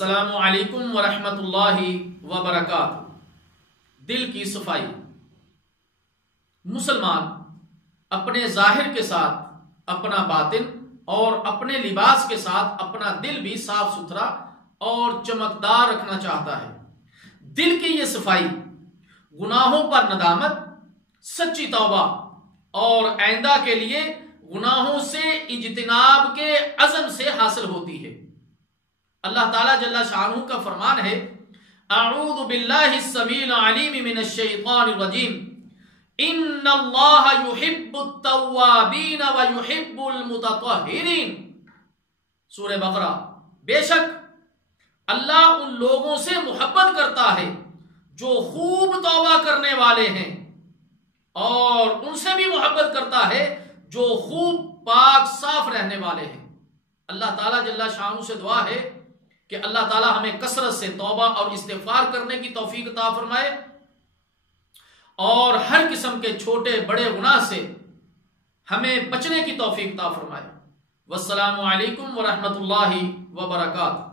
السلام علیکم ورحمۃ اللہ وبرکاتہ۔ دل کی صفائی۔ مسلمان اپنے ظاہر کے ساتھ اپنا باطن اور اپنے لباس کے ساتھ اپنا دل بھی صاف ستھرا اور چمکدار رکھنا چاہتا ہے۔ دل کی یہ صفائی گناہوں پر ندامت، سچی توبہ اور آئندہ کے لیے گناہوں سے اجتناب کے عزم سے حاصل ہوتی ہے۔ اللہ تعالیٰ جل شانہ کا فرمان ہے، اعوذ باللہ السمیع العلیم من الشیطان الرجیم، ان اللہ یحب التوابین ویحب المتطہرین۔ سورہ بقرہ۔ بے شک اللہ ان لوگوں سے محبت کرتا ہے جو خوب توبہ کرنے والے ہیں، اور ان سے بھی محبت کرتا ہے جو خوب پاک صاف رہنے والے ہیں۔ اللہ تعالیٰ جل شانہ سے دعا ہے کہ اللہ تعالیٰ ہمیں کثرت سے توبہ اور استغفار کرنے کی توفیق عطا فرمائے، اور ہر قسم کے چھوٹے بڑے گناہ سے ہمیں بچنے کی توفیق عطا فرمائے۔ والسلام علیکم ورحمۃ اللہ وبرکاتہ۔